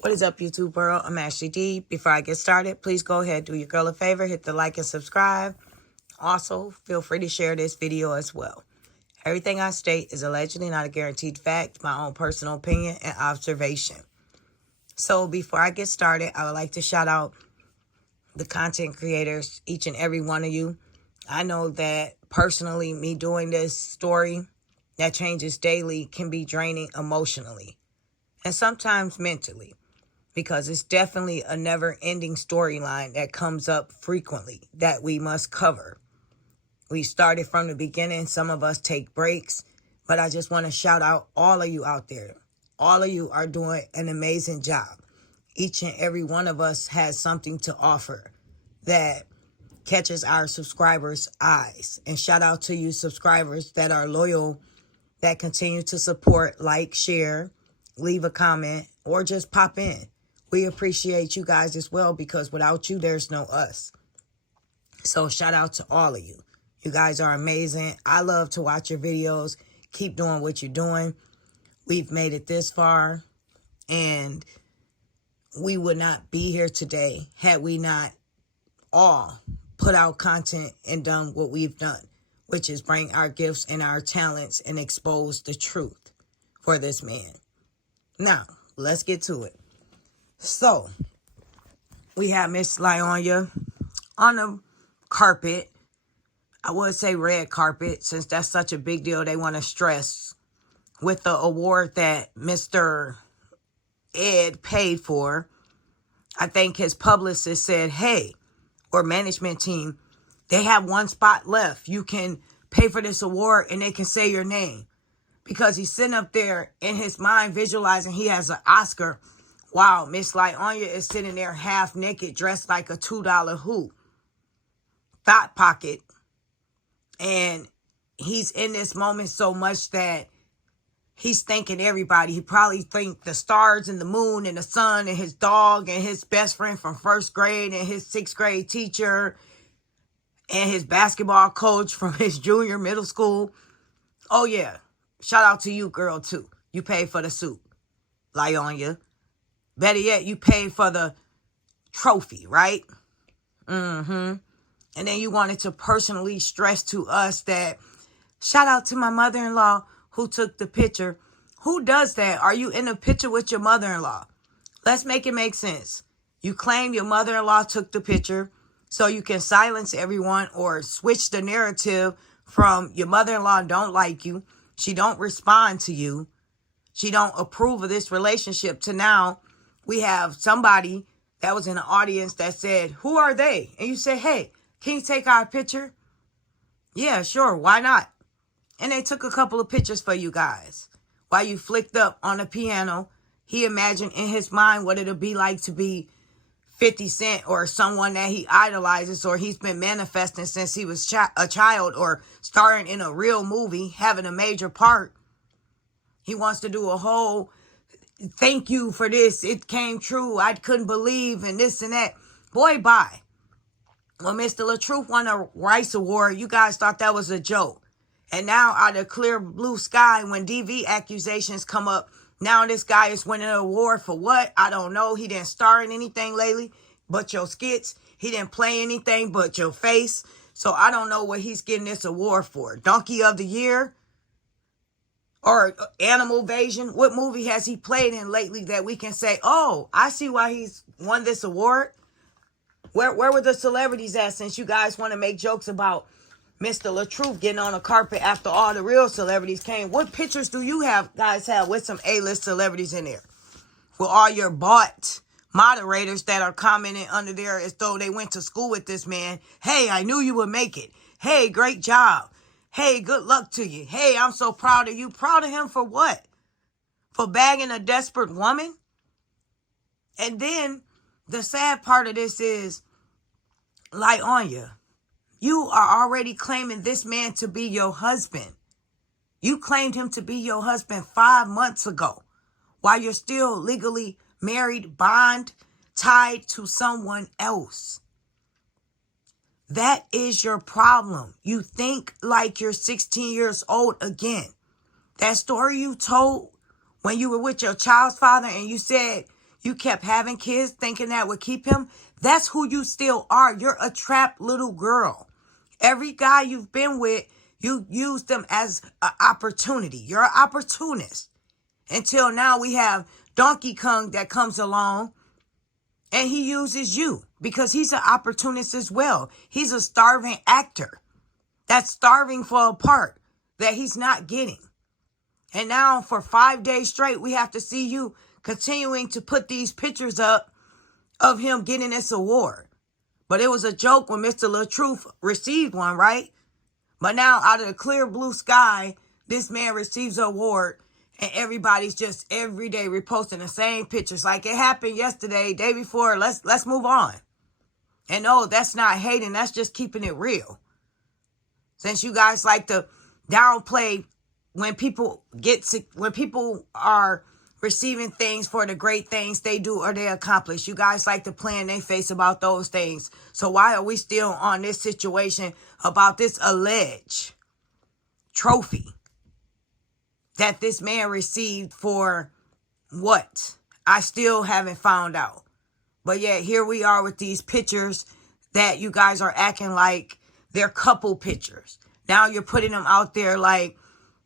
What is up, YouTube world? I'm Ashley D. Before I get started, please go ahead, do your girl a favor, hit the like and subscribe. Also, feel free to share this video as well. Everything I state is allegedly not a guaranteed fact, my own personal opinion and observation. So before I get started, I would like to shout out the content creators, each and every one of you. I know that personally, me doing this story that changes daily can be draining emotionally and sometimes mentally, because it's definitely a never-ending storyline that comes up frequently that we must cover. We started from the beginning. Some of us take breaks, but I just want to shout out all of you out there. All of you are doing an amazing job. Each and every one of us has something to offer that catches our subscribers' eyes. And shout out to you subscribers that are loyal, that continue to support, like, share, leave a comment, or just pop in. We appreciate you guys as well, because without you, there's no us. So shout out to all of you. You guys are amazing. I love to watch your videos. Keep doing what you're doing. We've made it this far, and we would not be here today had we not all put out content and done what we've done, which is bring our gifts and our talents and expose the truth for this man. Now, let's get to it. So, we have Miss Lieonya on the carpet. I would say red carpet, since that's such a big deal they want to stress, with the award that Mr. Ed paid for. I think his publicist said, hey, or management team, they have one spot left. You can pay for this award and they can say your name. Because he's sitting up there in his mind visualizing he has an Oscar. Wow, Miss Lieonya is sitting there half naked, dressed like a $2 hoop. Thought pocket. And he's in this moment so much that he's thanking everybody. He probably thanked the stars and the moon and the sun and his dog and his best friend from first grade and his sixth grade teacher and his basketball coach from his junior middle school. Oh, yeah. Shout out to you, girl, too. You paid for the suit, Lieonya. Better yet, you paid for the trophy, right? And then you wanted to personally stress to us that, shout out to my mother-in-law who took the picture. Who does that? Are you in a picture with your mother-in-law? Let's make it make sense. You claim your mother-in-law took the picture so you can silence everyone or switch the narrative from your mother-in-law don't like you. She don't respond to you. She don't approve of this relationship, to now we have somebody that was in the audience that said, who are they? And you say, hey, can you take our picture? Yeah, sure. Why not? And they took a couple of pictures for you guys. While you flicked up on the piano, he imagined in his mind what it'll be like to be 50 Cent or someone that he idolizes, or he's been manifesting since he was a child, or starring in a real movie, having a major part. He wants to do a whole thank you for this. It came true. I couldn't believe, and this and that. Boy, bye. When Mr. LaTruth won a Rice Award, you guys thought that was a joke. And now out of clear blue sky, when DV accusations come up, now this guy is winning an award for what? I don't know. He didn't star in anything lately but your skits. He didn't play anything but your face. So I don't know what he's getting this award for. Donkey of the Year? Or Animal Invasion? What movie has he played in lately that we can say, oh, I see why he's won this award? Where were the celebrities at, since you guys want to make jokes about Mr. LaTruth getting on a carpet after all the real celebrities came? What pictures do you guys have with some A-list celebrities in there? With all your bought moderators that are commenting under there as though they went to school with this man. Hey, I knew you would make it. Hey, great job. Hey, good luck to you. Hey, I'm so proud of you. Proud of him for what? For bagging a desperate woman? And then the sad part of this is, Lieonya, you are already claiming this man to be your husband. You claimed him to be your husband 5 months ago, while you're still legally married, bond, tied to someone else. That is your problem. You think like you're 16 years old again. That story you told when you were with your child's father and you said You kept having kids thinking that would keep him. That's who you still are. You're a trapped little girl. Every guy you've been with, you use them as an opportunity. You're an opportunist. Until now we have Donkey Kong that comes along and he uses you because he's an opportunist as well. He's a starving actor that's starving for a part that he's not getting. And now for 5 days straight, we have to see you continuing to put these pictures up of him getting this award. But it was a joke when Mr. LaTruth received one, right? But now out of the clear blue sky, this man receives an award and everybody's just every day reposting the same pictures. Like it happened yesterday, day before. Let's move on. And no, that's not hating. That's just keeping it real. Since you guys like to downplay when people are receiving things for the great things they do or they accomplish. You guys like to play in their face about those things. So why are we still on this situation about this alleged trophy that this man received for what? I still haven't found out. But yet here we are with these pictures that you guys are acting like they're couple pictures. Now you're putting them out there like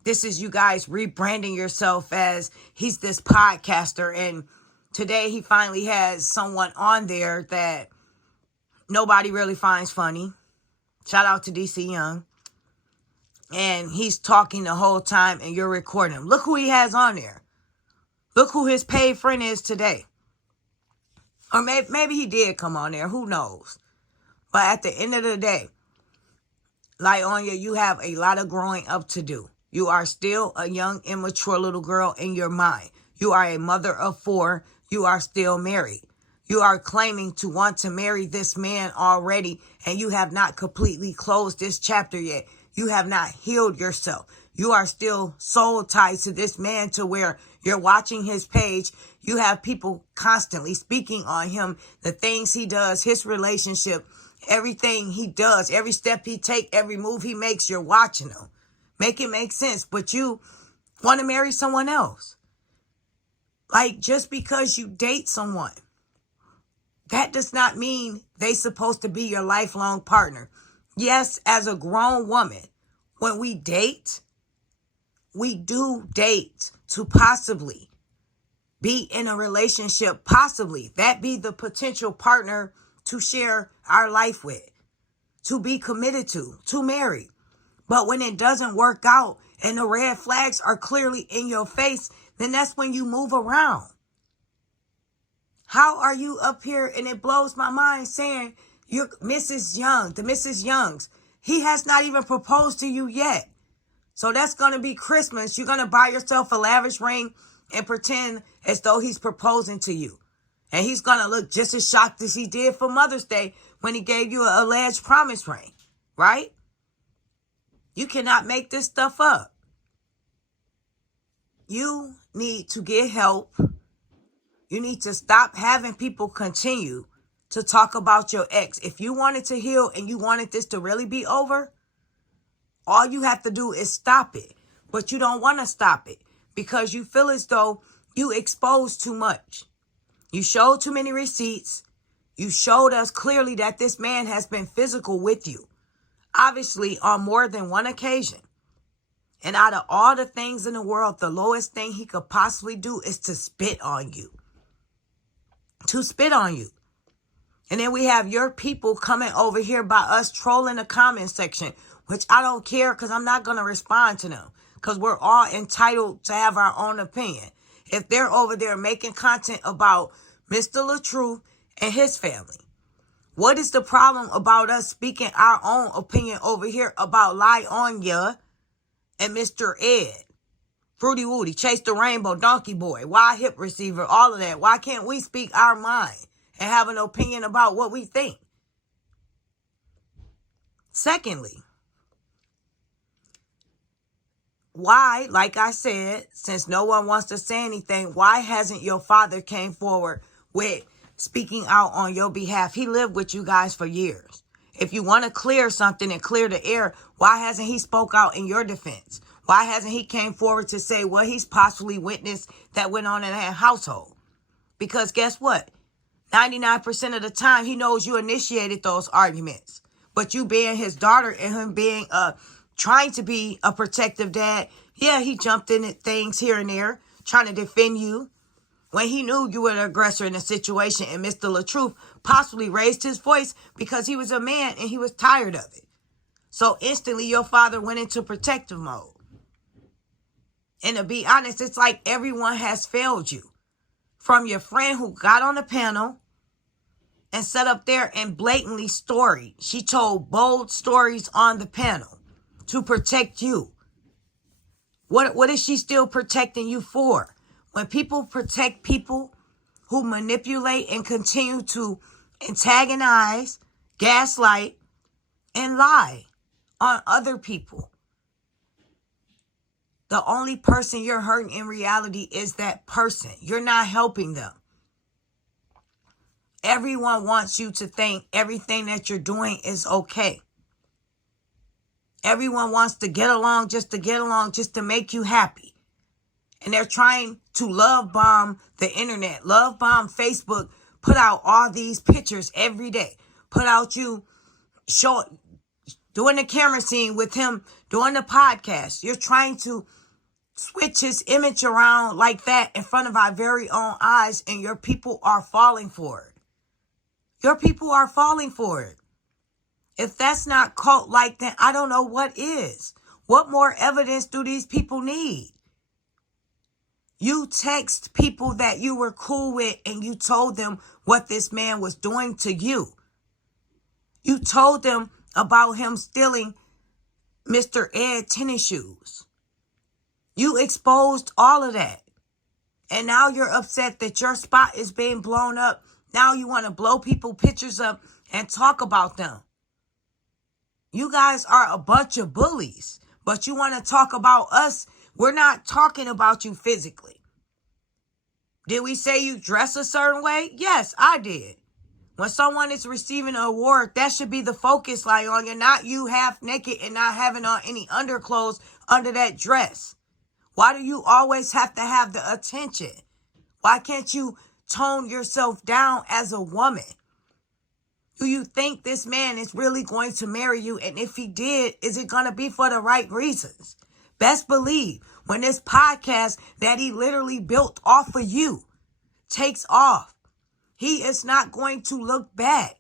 this is you guys rebranding yourself as he's this podcaster. And today he finally has someone on there that nobody really finds funny. Shout out to DC Young. And he's talking the whole time and you're recording him. Look who he has on there. Look who his paid friend is today. Or maybe he did come on there. Who knows? But at the end of the day, Lieonya, you have a lot of growing up to do. You are still a young, immature little girl in your mind. You are a mother of 4. You are still married. You are claiming to want to marry this man already, and you have not completely closed this chapter yet. You have not healed yourself. You are still soul tied to this man to where you're watching his page. You have people constantly speaking on him, the things he does, his relationship, everything he does, every step he takes, every move he makes, you're watching him. Make it make sense, but you want to marry someone else. Like, just because you date someone, that does not mean they're supposed to be your lifelong partner. Yes, as a grown woman, when we date, we do date to possibly be in a relationship, possibly that be the potential partner to share our life with, to be committed to marry. But when it doesn't work out and the red flags are clearly in your face, then that's when you move around. How are you up here? And it blows my mind saying you're Mrs. Young, the Mrs. Youngs. He has not even proposed to you yet. So that's going to be Christmas. You're going to buy yourself a lavish ring and pretend as though he's proposing to you. And he's going to look just as shocked as he did for Mother's Day when he gave you an alleged promise ring, right? You cannot make this stuff up. You need to get help. You need to stop having people continue to talk about your ex. If you wanted to heal and you wanted this to really be over, all you have to do is stop it. But you don't want to stop it because you feel as though you exposed too much. You showed too many receipts. You showed us clearly that this man has been physical with you. Obviously, on more than one occasion. And out of all the things in the world, the lowest thing he could possibly do is to spit on you. To spit on you. And then we have your people coming over here by us trolling the comment section, which I don't care because I'm not going to respond to them because we're all entitled to have our own opinion. If they're over there making content about Mr. LaTruth and his family, what is the problem about us speaking our own opinion over here about Lieonya and Mr. Ed? Fruity Woody, Chase the Rainbow, Donkey Boy, Why Hip Receiver, all of that. Why can't we speak our mind and have an opinion about what we think? Secondly, why, like I said, since no one wants to say anything, why hasn't your father came forward with speaking out on your behalf? He lived with you guys for years. If you want to clear something and clear the air, why hasn't he spoke out in your defense? Why hasn't he came forward to say what he's possibly witnessed that went on in that household? Because guess what? 99% of the time, he knows you initiated those arguments. But you being his daughter and him being trying to be a protective dad, yeah, he jumped in at things here and there, trying to defend you. When he knew you were the aggressor in the situation, and Mr. LaTruth possibly raised his voice because he was a man and he was tired of it. So instantly your father went into protective mode. And to be honest, it's like everyone has failed you. From your friend who got on the panel and sat up there and blatantly storied. She told bold stories on the panel to protect you. What is she still protecting you for? When people protect people who manipulate and continue to antagonize, gaslight, and lie on other people, the only person you're hurting in reality is that person. You're not helping them. Everyone wants you to think everything that you're doing is okay. Everyone wants to get along, just to make you happy. And they're trying to love bomb the internet, love bomb Facebook, put out all these pictures every day. Put out you doing the camera scene with him, doing the podcast. You're trying to switch his image around like that in front of our very own eyes, and your people are falling for it. Your people are falling for it. If that's not cult-like, then I don't know what is. What more evidence do these people need? You text people that you were cool with and you told them what this man was doing to you. You told them about him stealing Mr. Ed tennis shoes. You exposed all of that. And now you're upset that your spot is being blown up. Now you want to blow people pictures up and talk about them. You guys are a bunch of bullies, but you want to talk about us. We're not talking about you physically. Did we say you dress a certain way? Yes, I did. When someone is receiving an award, that should be the focus, Lieonya, not you half naked and not having on any underclothes under that dress. Why do you always have to have the attention? Why can't you tone yourself down as a woman? Do you think this man is really going to marry you? And if he did, is it going to be for the right reasons? Best believe when this podcast that he literally built off of you takes off, he is not going to look back.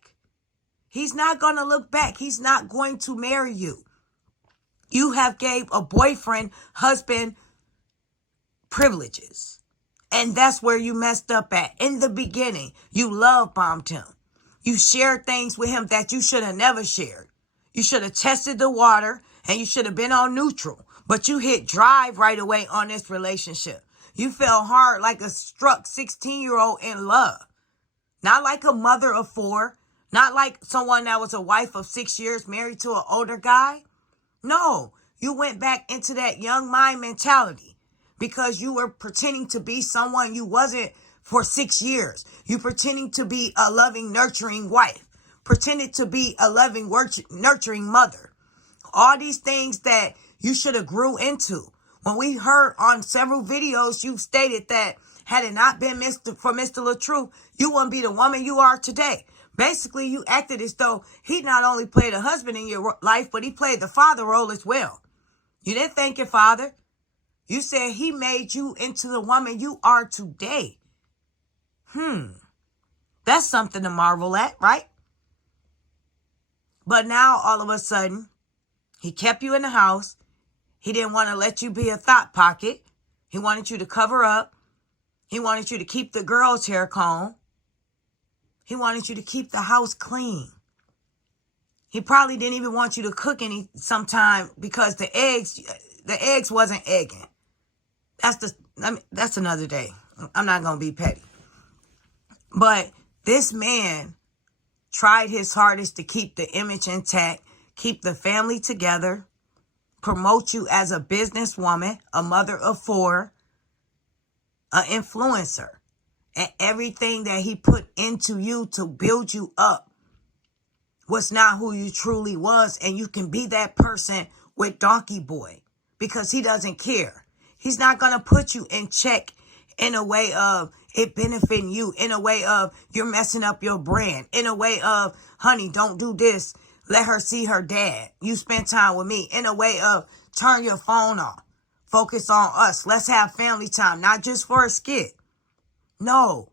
He's not going to look back. He's not going to marry you. You have gave a boyfriend, husband privileges. And that's where you messed up at. In the beginning, you love bombed him. You shared things with him that you should have never shared. You should have tested the water and you should have been on neutral. But you hit drive right away on this relationship. You fell hard like a struck 16-year-old in love. Not like a mother of 4. Not like someone that was a wife of 6 years married to an older guy. No, you went back into that young mind mentality because you were pretending to be someone you wasn't for 6 years. You pretending to be a loving, nurturing wife. Pretended to be a loving, nurturing mother. All these things that you should have grew into. When we heard on several videos, you stated that had it not been for Mr. LaTruth, you wouldn't be the woman you are today. Basically, you acted as though he not only played a husband in your life, but he played the father role as well. You didn't thank your father. You said he made you into the woman you are today. That's something to marvel at, right? But now, all of a sudden, he kept you in the house. He didn't want to let you be a thought pocket. He wanted you to cover up. He wanted you to keep the girls' hair combed. He wanted you to keep the house clean. He probably didn't even want you to cook any sometime because the eggs wasn't egging. That's another day. I'm not going to be petty. But this man tried his hardest to keep the image intact, keep the family together, promote you as a businesswoman, a mother of 4, an influencer. And everything that he put into you to build you up was not who you truly was. And you can be that person with Donkey Boy because he doesn't care. He's not going to put you in check in a way of, it benefiting you in a way of you're messing up your brand, in a way of, honey, don't do this. Let her see her dad. You spend time with me, in a way of turn your phone off. Focus on us. Let's have family time, not just for a skit. No,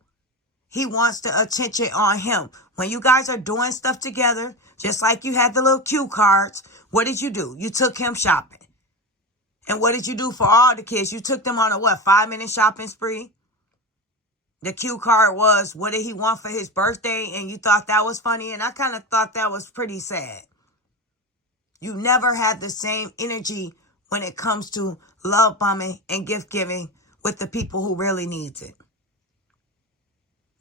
he wants the attention on him. When you guys are doing stuff together, just like you had the little cue cards, what did you do? You took him shopping. And what did you do for all the kids? You took them on a 5-minute shopping spree? The cue card was, what did he want for his birthday? And you thought that was funny. And I kind of thought that was pretty sad. You never had the same energy when it comes to love bombing and gift giving with the people who really needs it.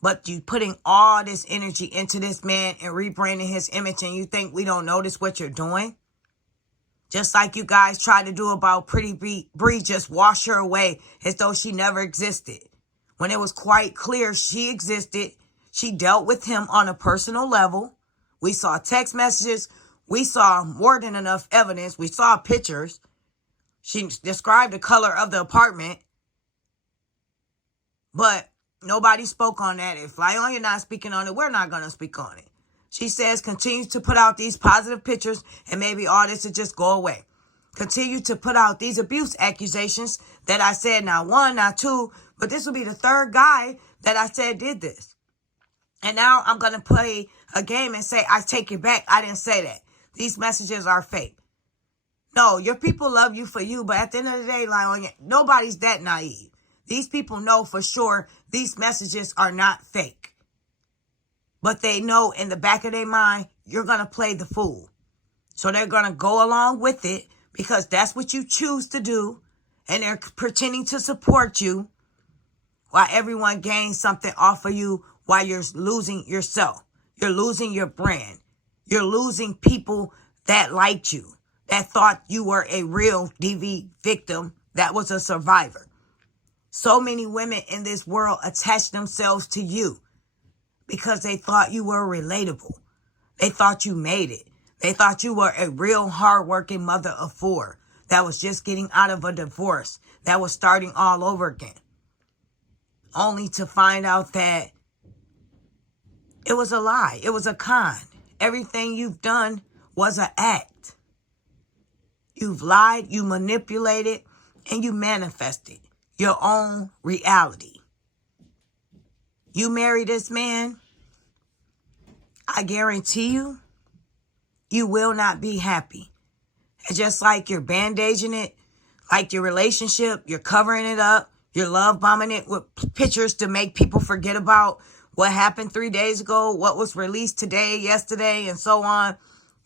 But you putting all this energy into this man and rebranding his image, and you think we don't notice what you're doing? Just like you guys try to do about Pretty Bree, just wash her away as though she never existed. When it was quite clear she existed, she dealt with him on a personal level. We saw text messages. We saw more than enough evidence. We saw pictures. She described the color of the apartment. But nobody spoke on that. If Lieonya not speaking on it, we're not going to speak on it. She says, continue to put out these positive pictures and maybe all this will just go away. Continue to put out these abuse accusations that I said, not one, not two, but this will be the third guy that I said did this. And now I'm going to play a game and say, I take it back. I didn't say that. These messages are fake. No, your people love you for you, but at the end of the day, Lieonya, nobody's that naive. These people know for sure these messages are not fake. But they know in the back of their mind, you're going to play the fool. So they're going to go along with it because that's what you choose to do. And they're pretending to support you while everyone gains something off of you while you're losing yourself. You're losing your brand. You're losing people that liked you, that thought you were a real DV victim that was a survivor. So many women in this world attach themselves to you because they thought you were relatable. They thought you made it. They thought you were a real hardworking mother of 4 that was just getting out of a divorce, that was starting all over again. Only to find out that it was a lie. It was a con. Everything you've done was an act. You've lied, you manipulated, and you manifested your own reality. You marry this man, I guarantee you, you will not be happy. It's just like you're bandaging it, like your relationship, you're covering it up, you're love bombing it with pictures to make people forget about what happened 3 days ago, what was released today, yesterday, and so on.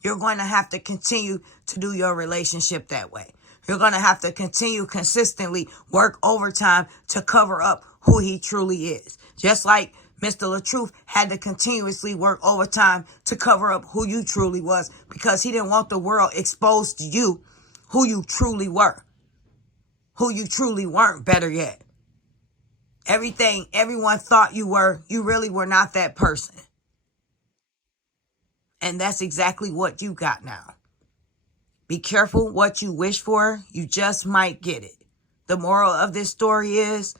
You're going to have to continue to do your relationship that way. You're going to have to continue consistently work overtime to cover up who he truly is. Just like Mr. LaTruth had to continuously work overtime to cover up who you truly was because he didn't want the world exposed to you, who you truly were, who you truly weren't, better yet. Everything everyone thought you were, you really were not that person. And that's exactly what you got now. Be careful what you wish for. You just might get it. The moral of this story is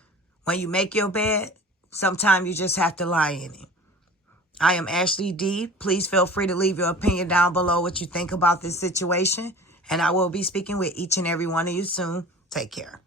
when you make your bed, sometimes you just have to lie in it. I am Ashley D. Please feel free to leave your opinion down below what you think about this situation. And I will be speaking with each and every one of you soon. Take care.